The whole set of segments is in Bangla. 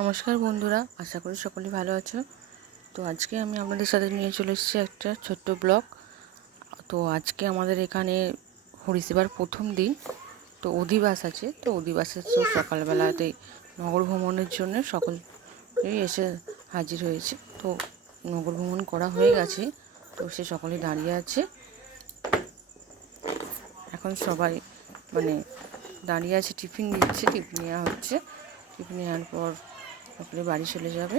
নমস্কার বন্ধুরা, আশা করি সকলেই ভালো আছো। তো আজকে আমি আপনাদের সাথে নিয়ে চলে এসেছি একটা ছোট্ট ব্লগ। তো আজকে আমাদের এখানে হরিসেবার প্রথম দিন। তো অধিবাস আছে, তো অধিবাসের তো সকালবেলাতেই নগর ভ্রমণের জন্য সকলেই এসে হাজির হয়েছে। তো নগর ভ্রমণ করা হয়ে গেছে, তো সে সকলে দাঁড়িয়ে আছে। এখন সবাই দাঁড়িয়ে আছে, টিফিন দিচ্ছে, টিফিন নেওয়া হচ্ছে। টিফিন নেওয়ার পর সকলে বাড়ি চলে যাবে।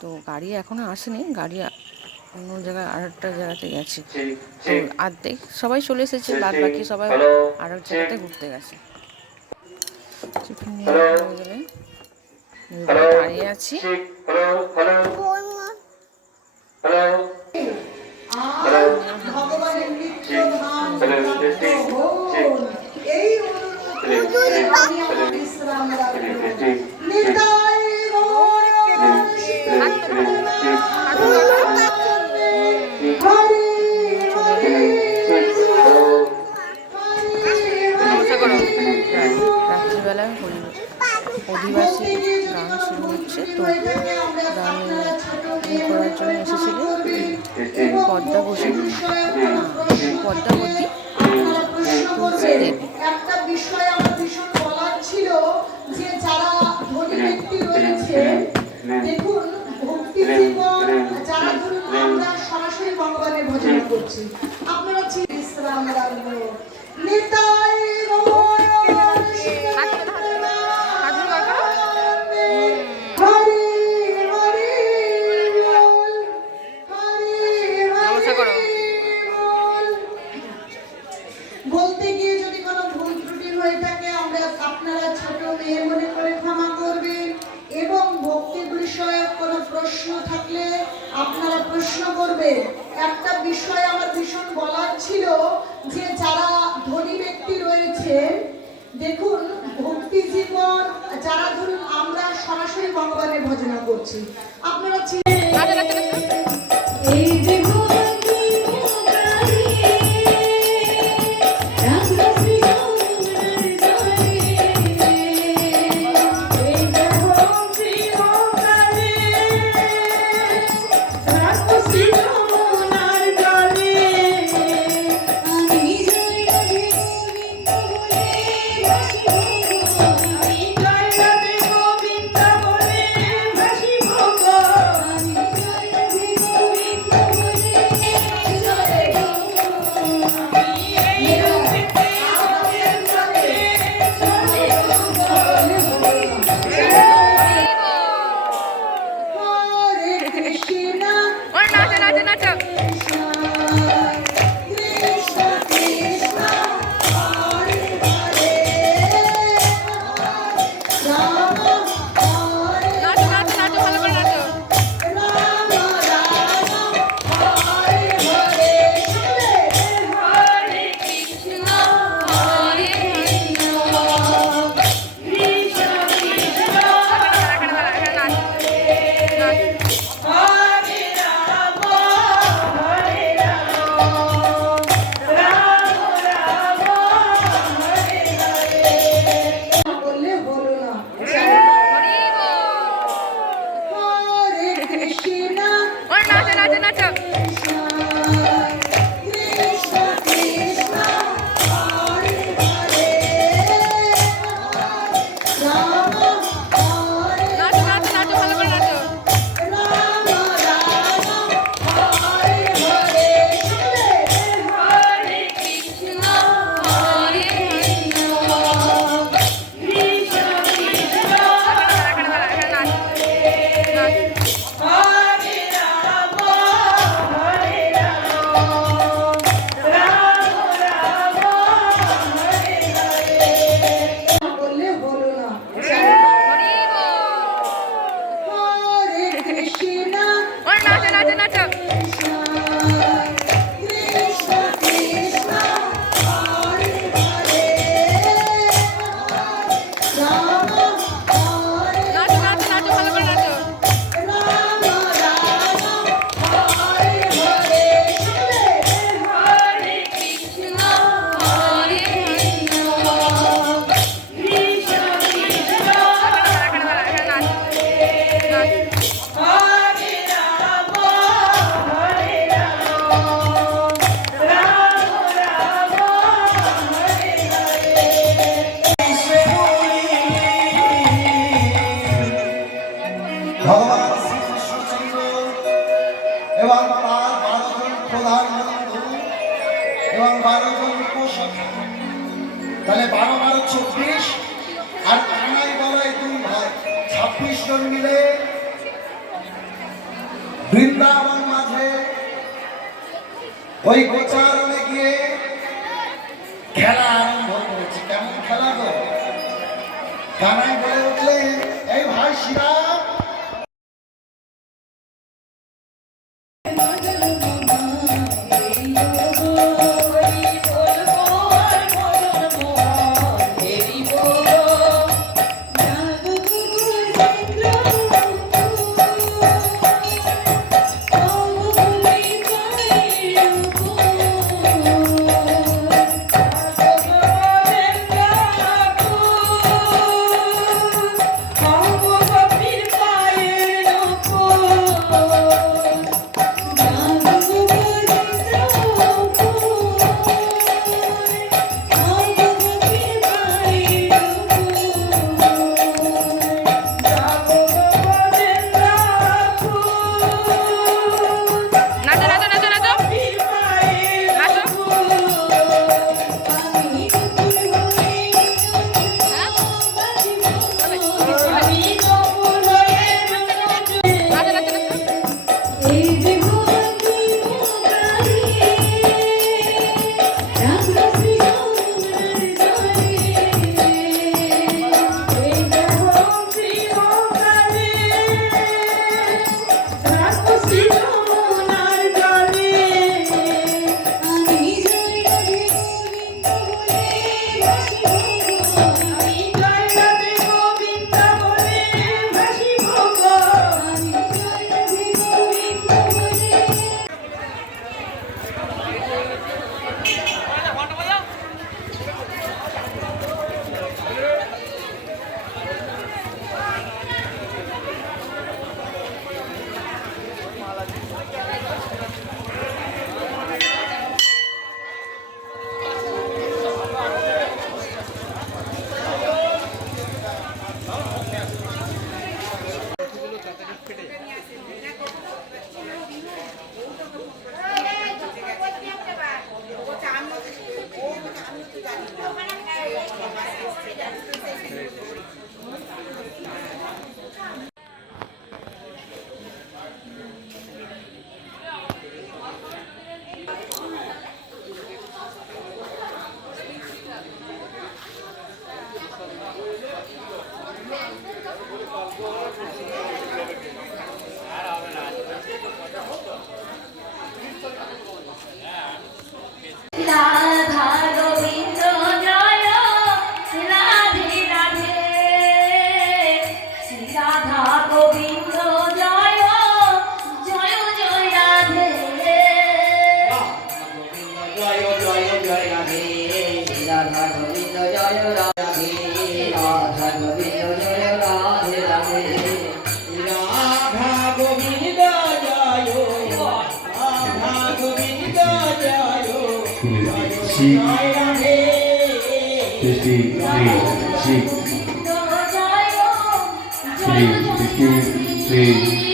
তো গাড়ি এখনো আসেনি, গাড়ি অন্য জায়গায় আর একটা জায়গাতে গেছে। তো অর্ধেক সবাই চলে এসেছে, বাদ বাকি সবাই আর এক জায়গাতে ঘুরতে গেছে। টিফিন নেওয়া হয়ে গেলে দাঁড়িয়ে আছি। রাত্রিবেলা অধিবাসী গান শুরু হচ্ছে। তো গান করার জন্য এসেছিলেন পদ্মাবতী তুলসী দেবী। একটা বিষয় আমার ভীষণ বলার ছিল যে যারা ধনী ব্যক্তি রয়েছে, দেখুন ভক্তি জীবন যারা ধরুন আমরা সরাসরি ভগবানের ভজন করছি, আপনারা বিশ্রাম রাখবো নিতাই বলতে গিয়ে যদি কোনো ভুল ত্রুটি হয়ে থাকে আপনারা ছোট মেয়ে মনে করে ক্ষমা করবেন, এবং ভক্তি বিষয়ক কোনো প্রশ্ন থাকলে আপনারা প্রশ্ন করবেন। একটা বিষয় আমার ভীষণ বলার ছিল যে যারা ধনী ব্যক্তি রয়েছে, দেখুন ভক্তি জীবন যারা ধরুন আমরা সরাসরি ভগবানের ভজনা করছি, আপনারা এই দেখুন 24 আর কানাই বলাই 2 ভাই 26 জন মিলে বৃন্দাবন মাঝে ওই গোচারণে গিয়ে খেলা আরম্ভ করেছে। কেমন খেলা গো? কানাই বলে উঠলেন, এই ভাই শ্রীরাম, রাধা গোবিন্দ জয় রাধে রাধে, শ্রী রাধা গোবিন্দ জয় জয় জয় রাধে, জয় জয় জয় রাধে, রাধা গোবিন্দ জয় রাধে, রাধা গোবিন্দ জয় রাধে রাধে, রাধা গোবিন্দ জয়, রাধা গোবিন্দ জয়, জয় রাধে, শ্রী জয় জয়